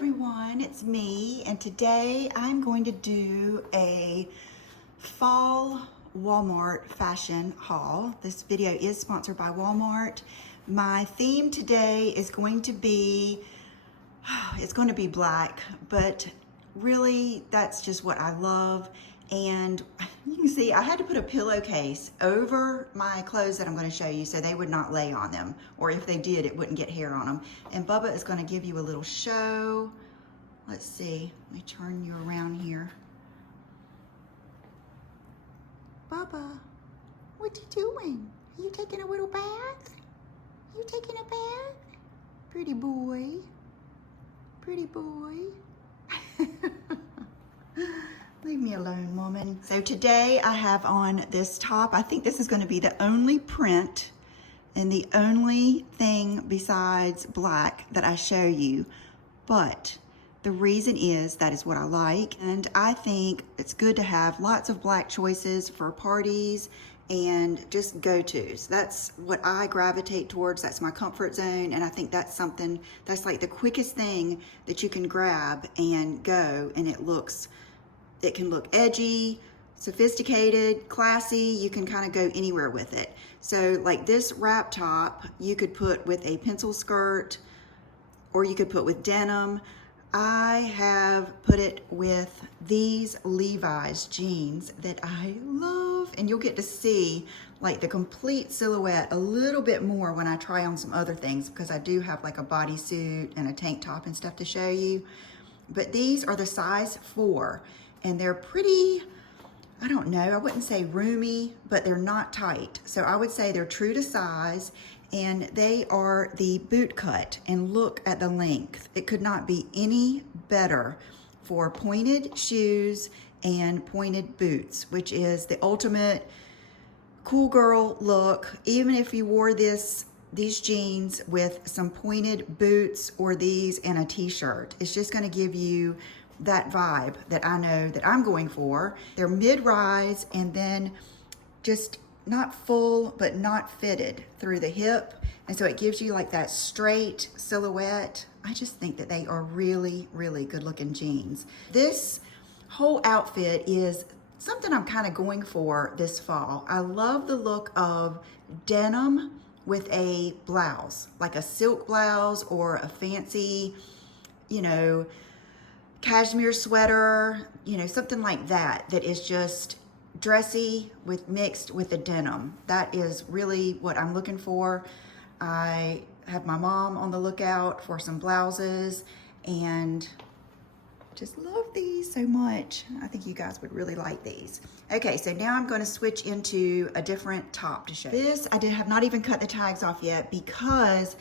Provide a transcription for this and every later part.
everyone, it's me, and today I'm going to do a fall Walmart fashion haul. This video is sponsored by Walmart. My theme today is going to be, it's going to be black, but really that's just what I love. And you can see I had to put a pillowcase over my clothes that I'm going to show you so they would not lay on them, or if they did, it wouldn't get hair on them. And Bubba is going to give you a little show. Let's see, let me turn you around here. Bubba, what you doing? Are you taking a little bath? You taking a bath? Pretty boy. Pretty boy. Leave me alone, woman. So today I have on this top. I think this is going to be the only print and the only thing besides black that I show you. But the reason is that is what I like. And I think it's good to have lots of black choices for parties and just go-tos. That's what I gravitate towards. That's my comfort zone. And I think that's something that's like the quickest thing that you can grab and go, and it can look edgy, sophisticated, classy. You can kind of go anywhere with it. So like this wrap top, you could put with a pencil skirt, or you could put with denim. I have put it with these Levi's jeans that I love, and you'll get to see like the complete silhouette a little bit more when I try on some other things, because I do have like a bodysuit and a tank top and stuff to show you. But these are the size 4. And they're pretty, I don't know, I wouldn't say roomy, but they're not tight. So I would say they're true to size, and they are the boot cut. And look at the length. It could not be any better for pointed shoes and pointed boots, which is the ultimate cool girl look. Even if you wore these jeans with some pointed boots or these and a t-shirt, it's just gonna give you that vibe that I know that I'm going for. They're mid-rise and then just not full, but not fitted through the hip. And so it gives you like that straight silhouette. I just think that they are really, really good looking jeans. This whole outfit is something I'm kind of going for this fall. I love the look of denim with a blouse, like a silk blouse or a fancy, you know, cashmere sweater, you know, something like that, that is just dressy with mixed with the denim. That is really what I'm looking for. I have my mom on the lookout for some blouses and just love these so much. I think you guys would really like these. Okay, so now I'm going to switch into a different top to show you. This, I have not even cut the tags off yet because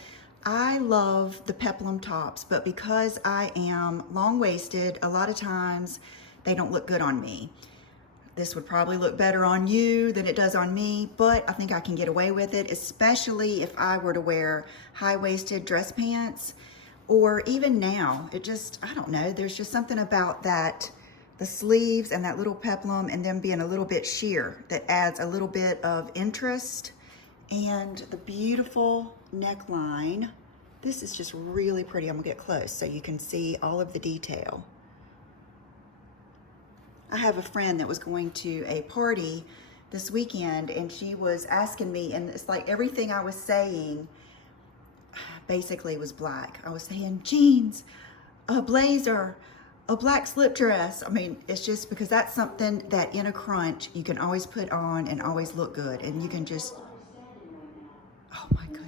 I love the Peplum tops, but because I am long-waisted, a lot of times they don't look good on me. This would probably look better on you than it does on me, but I think I can get away with it, especially if I were to wear high-waisted dress pants, or even now. It just, I don't know, there's just something about that, the sleeves and that little Peplum and them being a little bit sheer that adds a little bit of interest. And the beautiful neckline. This is just really pretty. I'm gonna get close so you can see all of the detail. I have a friend that was going to a party this weekend, and she was asking me, and it's like everything I was saying basically was black. I was saying jeans, a blazer, a black slip dress. I mean, it's just because that's something that in a crunch you can always put on and always look good, and you can just, oh my goodness.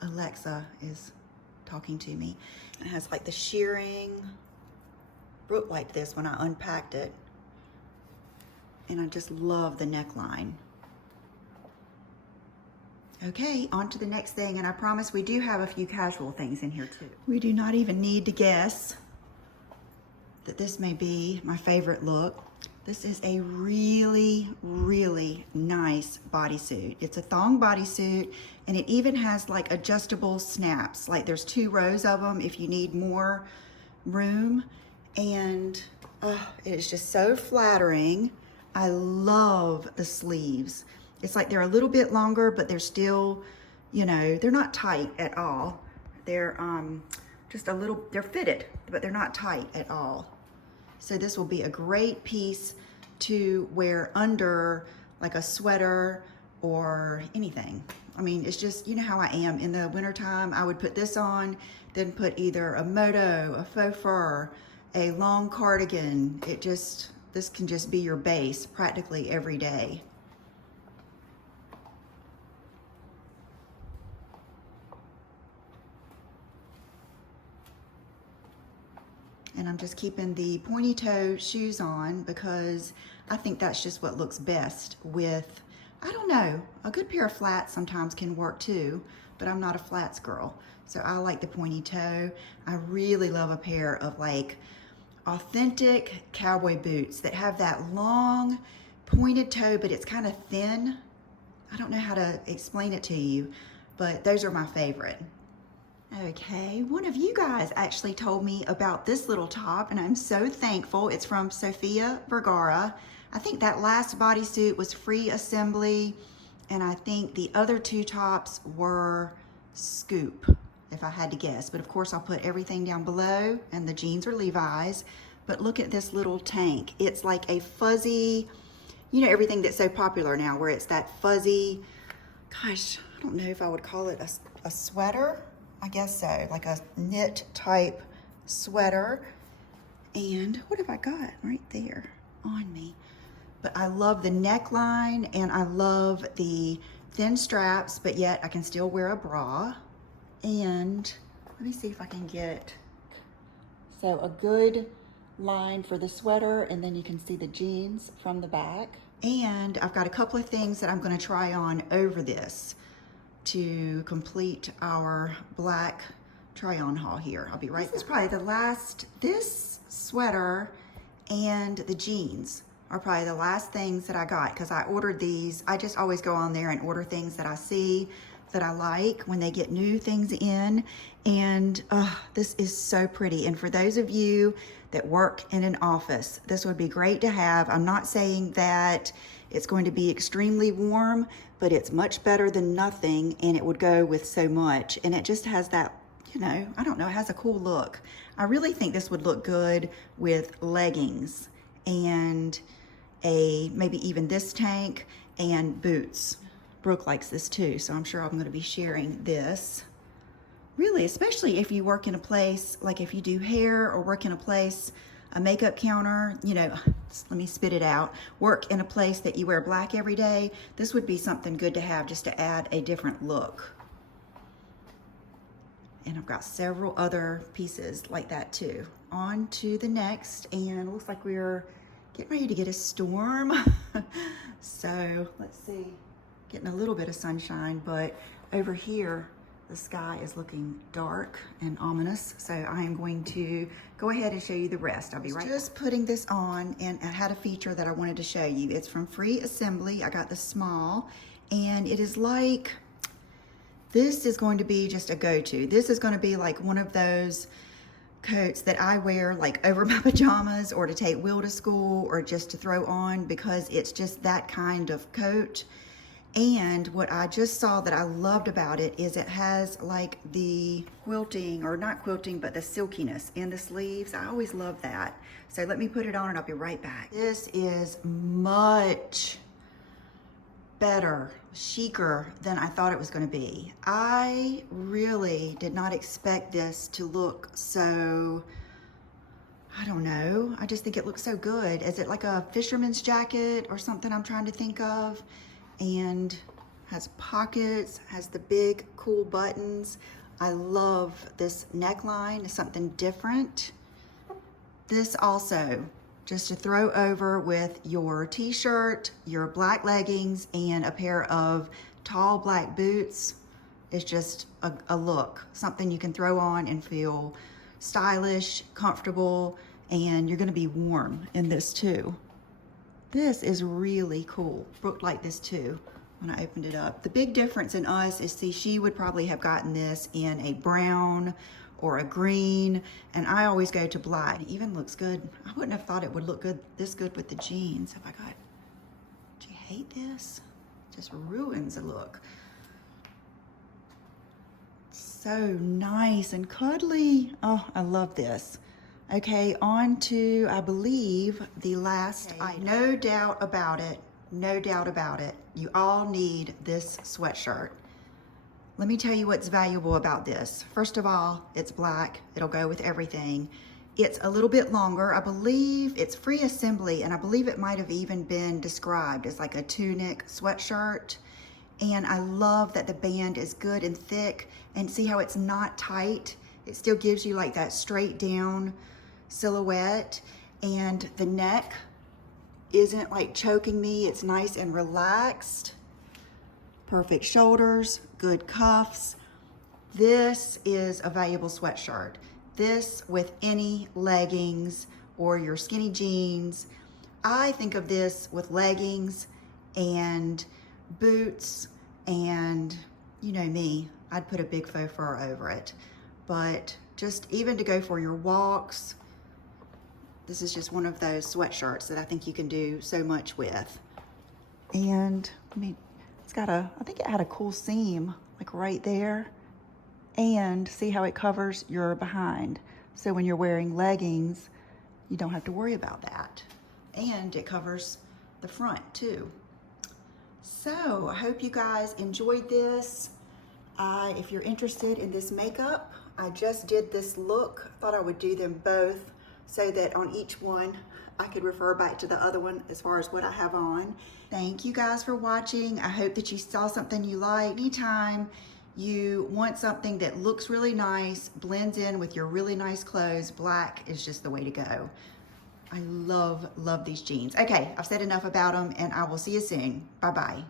Alexa is talking to me. It has like the shearing. Brooke liked this when I unpacked it. And I just love the neckline. Okay, on to the next thing. And I promise we do have a few casual things in here too. We do not even need to guess that this may be my favorite look. This is a really, really nice bodysuit. It's a thong bodysuit, and it even has like adjustable snaps. Like there's 2 rows of them if you need more room. And it is just so flattering. I love the sleeves. It's like they're a little bit longer, but they're still, you know, they're not tight at all. They're just a little, they're fitted, but they're not tight at all. So this will be a great piece to wear under like a sweater or anything. I mean, it's just, you know how I am. In the wintertime, I would put this on, then put either a moto, a faux fur, a long cardigan. This can just be your base practically every day. And I'm just keeping the pointy toe shoes on because I think that's just what looks best with, I don't know, a good pair of flats sometimes can work too, but I'm not a flats girl. So I like the pointy toe. I really love a pair of like authentic cowboy boots that have that long pointed toe, but it's kind of thin. I don't know how to explain it to you, but those are my favorite. Okay, one of you guys actually told me about this little top and I'm so thankful. It's from Sofia Vergara. I think that last bodysuit was free assembly and I think the other two tops were scoop, if I had to guess. But of course I'll put everything down below and the jeans are Levi's. But look at this little tank. It's like a fuzzy, you know, everything that's so popular now where it's that fuzzy, gosh, I don't know if I would call it a sweater. I guess so, like a knit type sweater. And what have I got right there on me? But I love the neckline and I love the thin straps, but yet I can still wear a bra. And let me see if I can get, so a good line for the sweater and then you can see the jeans from the back. And I've got a couple of things that I'm gonna try on over this to complete our black try-on haul here. I'll be right back. This is probably the last, this sweater and the jeans are probably the last things that I got because I ordered these. I just always go on there and order things that I see that I like when they get new things in. And this is so pretty. And for those of you that work in an office, this would be great to have. I'm not saying that it's going to be extremely warm, but it's much better than nothing and it would go with so much. And it just has that, you know, I don't know, it has a cool look. I really think this would look good with leggings and maybe even this tank and boots. Brooke likes this too, so I'm sure I'm gonna be sharing this. Really, especially if you work in a place, like if you do hair or work in a place, a makeup counter, you know, let me spit it out, work in a place that you wear black every day, this would be something good to have just to add a different look. And I've got several other pieces like that too. On to the next, and it looks like we're getting ready to get a storm. So let's see, getting a little bit of sunshine, but over here, the sky is looking dark and ominous, so I am going to go ahead and show you the rest. I'll be right back. Just putting this on, and I had a feature that I wanted to show you. It's from Free Assembly. I got the small, and it is like, this is going to be just a go-to. This is going to be like one of those coats that I wear like over my pajamas or to take Will to school or just to throw on because it's just that kind of coat. And what I just saw that I loved about it is it has like the quilting, or not quilting, but the silkiness in the sleeves. I always love that. So let me put it on and I'll be right back. This is much better, chicer than I thought it was gonna be. I really did not expect this to look so, I don't know. I just think it looks so good. Is it like a fisherman's jacket or something I'm trying to think of? And has pockets, has the big cool buttons. I love this neckline, it's something different. This also, just to throw over with your t-shirt, your black leggings, and a pair of tall black boots is just a look, something you can throw on and feel stylish, comfortable, and you're gonna be warm in this too. This is really cool. Brooke liked this too when I opened it up. The big difference in us is, see, she would probably have gotten this in a brown or a green, and I always go to black. It even looks good. I wouldn't have thought it would look good, this good with the jeans. Have I got, do you hate this? Just ruins the look. So nice and cuddly. Oh, I love this. Okay, on to, I believe, the last item. No doubt about it. No doubt about it. You all need this sweatshirt. Let me tell you what's valuable about this. First of all, it's black. It'll go with everything. It's a little bit longer. I believe it's free assembly, and I believe it might have even been described as like a tunic sweatshirt. And I love that the band is good and thick, and see how it's not tight. It still gives you like that straight down silhouette, and the neck isn't like choking me. It's nice and relaxed. Perfect shoulders, good cuffs. This is a valuable sweatshirt. This with any leggings or your skinny jeans. I think of this with leggings and boots, and you know me, I'd put a big faux fur over it. But just even to go for your walks, this is just one of those sweatshirts that I think you can do so much with. And I mean, it's got a, I think it had a cool seam like right there. And see how it covers your behind. So when you're wearing leggings, you don't have to worry about that. And it covers the front too. So I hope you guys enjoyed this. If you're interested in this makeup, I just did this look. Thought I would do them both so that on each one I could refer back to the other one as far as what I have on. Thank you guys for watching. I hope that you saw something you like. Anytime you want something that looks really nice, blends in with your really nice clothes, black is just the way to go. I love these jeans. Okay, I've said enough about them, and I will see you soon. Bye-bye.